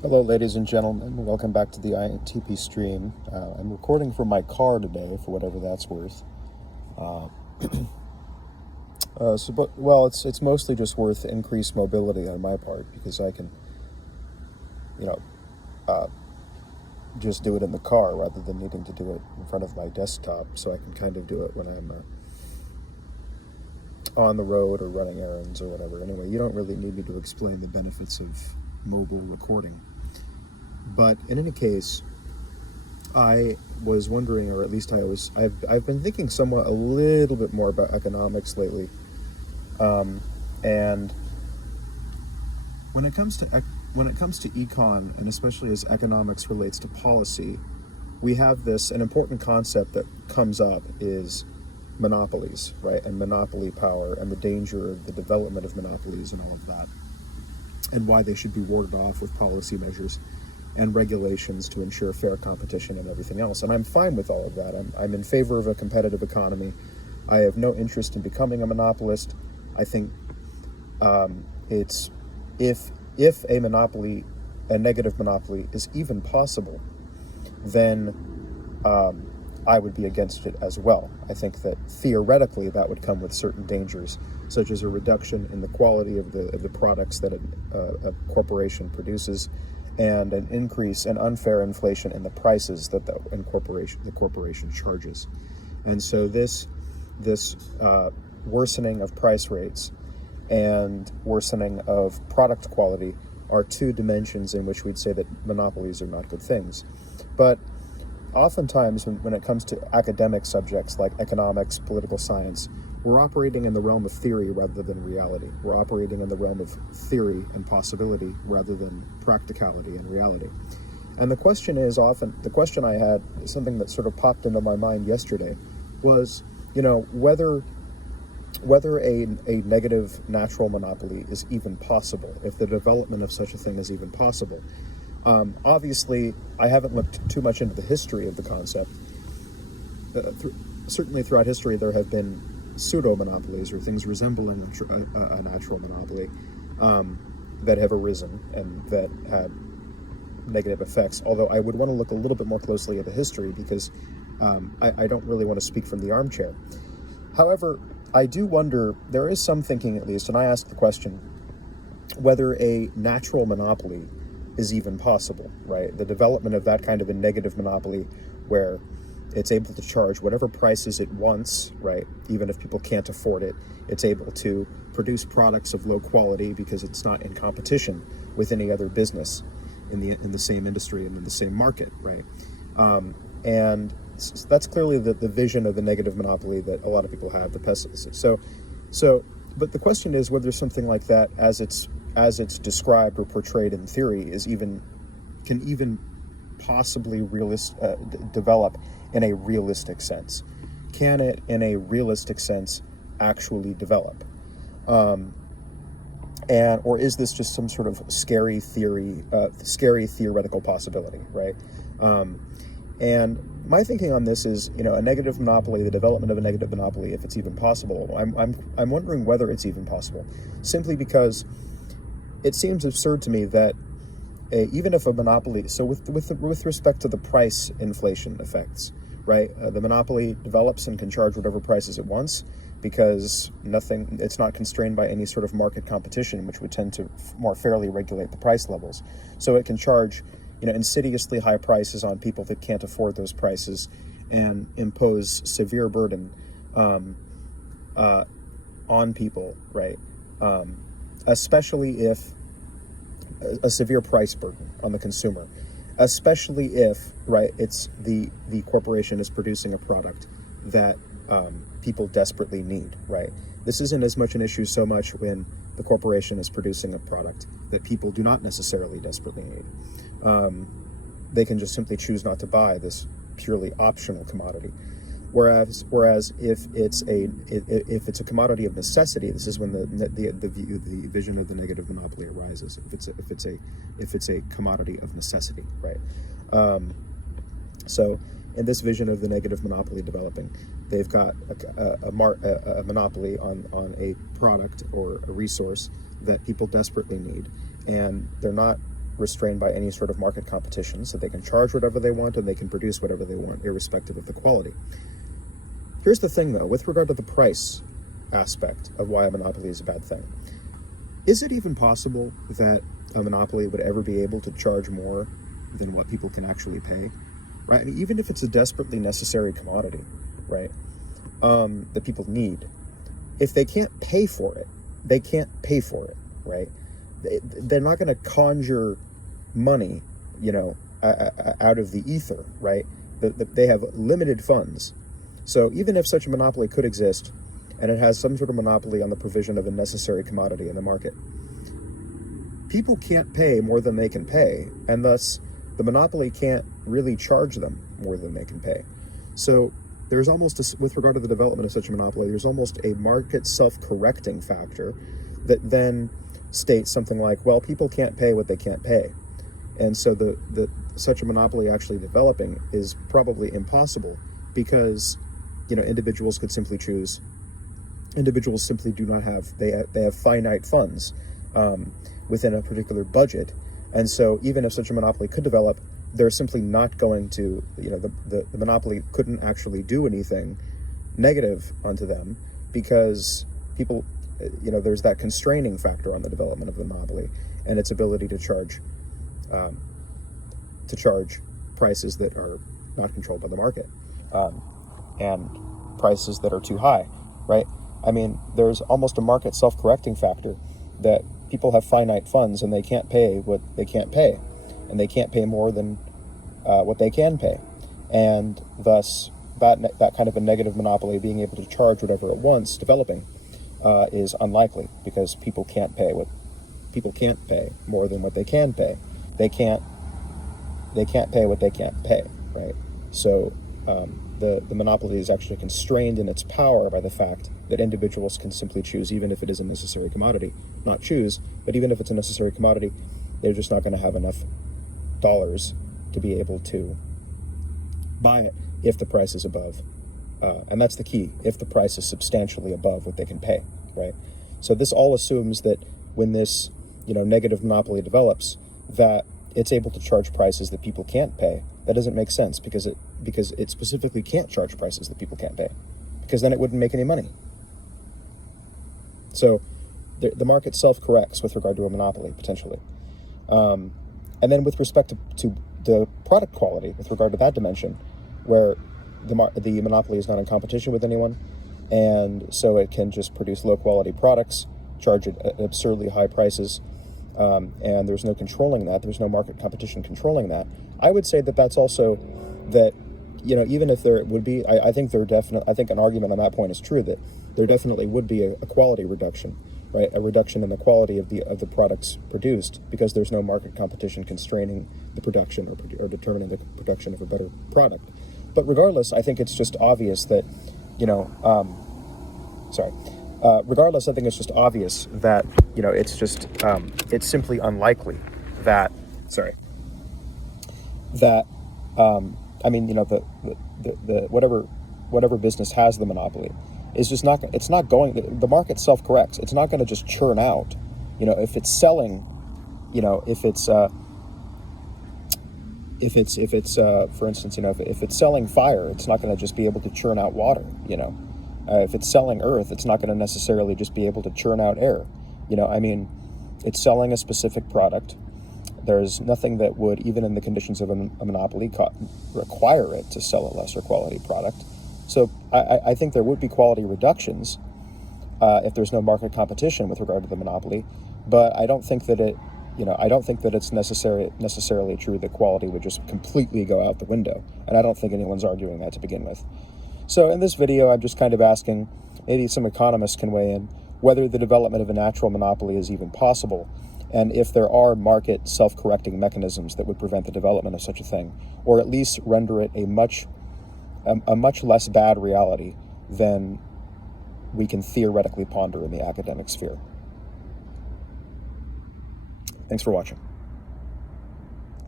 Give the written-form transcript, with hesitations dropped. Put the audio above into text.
Hello, ladies and gentlemen. Welcome back to the INTP stream. I'm recording from my car today, for whatever that's worth. It's mostly just worth increased mobility on my part because I can, you know, uh, just do it in the car rather than needing to do it in front of my desktop. So I can kind of do it when I'm on the road or running errands or whatever. Anyway, you don't really need me to explain the benefits of mobile recording. But in any case, I was wondering, or at least I've been thinking somewhat a little bit more about economics lately, and when it comes to econ, and especially as economics relates to policy, we have an important concept that comes up is monopolies, right, and monopoly power, and the danger of the development of monopolies and all of that, and why they should be warded off with policy measures and regulations to ensure fair competition and everything else. And I'm fine with all of that. I'm in favor of a competitive economy. I have no interest in becoming a monopolist. I think it's if a monopoly, a negative monopoly, is even possible, then I would be against it as well. I think that theoretically that would come with certain dangers, such as a reduction in the quality of the products that a corporation produces, and an increase in unfair inflation in the prices that the corporation charges. And so this worsening of price rates and worsening of product quality are two dimensions in which we'd say that monopolies are not good things. But oftentimes when it comes to academic subjects like economics, political science, we're operating in the realm of theory rather than reality. We're operating in the realm of theory and possibility rather than practicality and reality. And the question I had, something that sort of popped into my mind yesterday, was, whether a negative natural monopoly is even possible, if the development of such a thing is even possible. Obviously, I haven't looked too much into the history of the concept. Certainly throughout history there have been pseudo-monopolies, or things resembling a natural monopoly, that have arisen and that had negative effects, although I would want to look a little bit more closely at the history because I don't really want to speak from the armchair. However, I do wonder, there is some thinking at least, and I ask the question, whether a natural monopoly is even possible, right? The development of that kind of a negative monopoly where it's able to charge whatever prices it wants, right? Even if people can't afford it, it's able to produce products of low quality because it's not in competition with any other business in the same industry and in the same market, right? And that's clearly the vision of the negative monopoly that a lot of people have, the pessimists. But the question is whether something like that, as it's described or portrayed in theory, can even possibly develop in a realistic sense. Can it, in a realistic sense, actually develop? Or is this just some sort of scary theoretical possibility, right? And my thinking on this is, a negative monopoly, the development of a negative monopoly, if it's even possible. I'm wondering whether it's even possible, simply because it seems absurd to me that even if a monopoly, so with respect to the price inflation effects, right? The monopoly develops and can charge whatever prices it wants because it's not constrained by any sort of market competition, which would tend to more fairly regulate the price levels. So it can charge, insidiously high prices on people that can't afford those prices and impose severe burden on people, right? Especially if a severe price burden on the consumer, especially if, right, it's the corporation is producing a product that people desperately need, right? This isn't as much an issue so much when the corporation is producing a product that people do not necessarily desperately need. They can just simply choose not to buy this purely optional commodity. Whereas if it's a commodity of necessity, this is when the vision of the negative monopoly arises. If it's a commodity of necessity, right? So in this vision of the negative monopoly developing, they've got a monopoly on a product or a resource that people desperately need, and they're not restrained by any sort of market competition, so they can charge whatever they want and they can produce whatever they want, irrespective of the quality. Here's the thing, though, with regard to the price aspect of why a monopoly is a bad thing. Is it even possible that a monopoly would ever be able to charge more than what people can actually pay? Right? I mean, even if it's a desperately necessary commodity, right, that people need, if they can't pay for it, they can't pay for it, right? They're not going to conjure money, out of the ether, right? They have limited funds. So even if such a monopoly could exist, and it has some sort of monopoly on the provision of a necessary commodity in the market, people can't pay more than they can pay, and thus the monopoly can't really charge them more than they can pay. So there's almost, with regard to the development of such a monopoly, there's almost a market self-correcting factor that then states something like, well, people can't pay what they can't pay. And so such a monopoly actually developing is probably impossible because, individuals could simply choose. Individuals simply do not have, they have finite funds within a particular budget. And so even if such a monopoly could develop, they're simply not going to, the monopoly couldn't actually do anything negative onto them because people, there's that constraining factor on the development of the monopoly and its ability to charge prices that are not controlled by the market and prices that are too high, right? I mean, there's almost a market self-correcting factor that people have finite funds and they can't pay what they can't pay, and they can't pay more than what they can pay, and thus that kind of a negative monopoly being able to charge whatever it wants developing is unlikely because people can't pay more than what they can pay. They can't pay what they can't pay, right? So the monopoly is actually constrained in its power by the fact that individuals can simply choose, even if it is a necessary commodity, not choose, but even if it's a necessary commodity, they're just not going to have enough dollars to be able to buy it if the price is above. And that's the key, if the price is substantially above what they can pay, right? So this all assumes that when this, negative monopoly develops, that it's able to charge prices that people can't pay. That doesn't make sense because it specifically can't charge prices that people can't pay, because then it wouldn't make any money. So the market self-corrects with regard to a monopoly, potentially. And then with respect to the product quality, with regard to that dimension, where the monopoly is not in competition with anyone, and so it can just produce low-quality products, charge at absurdly high prices, and there's no controlling that. There's no market competition controlling that. I would say that that's also that, even if there would be, I think an argument on that point is true, that there definitely would be a quality reduction, right? A reduction in the quality of the products produced because there's no market competition constraining the production or determining the production of a better product. But regardless, I think it's just obvious that, regardless, I think it's just obvious that, it's simply unlikely that, whatever business has the monopoly is just not, it's not going, the market self-corrects. It's not going to just churn out, if it's selling, if it's, for instance, if it's selling fire, it's not going to just be able to churn out water, if it's selling earth, it's not going to necessarily just be able to churn out air. It's selling a specific product. There's nothing that would, even in the conditions of a monopoly, require it to sell a lesser quality product. So I think there would be quality reductions if there's no market competition with regard to the monopoly, but I don't think that it's necessarily true that quality would just completely go out the window, and I don't think anyone's arguing that to begin with. So in this video, I'm just kind of asking, maybe some economists can weigh in, whether the development of a natural monopoly is even possible, and if there are market self-correcting mechanisms that would prevent the development of such a thing, or at least render it a much less bad reality than we can theoretically ponder in the academic sphere. Thanks for watching.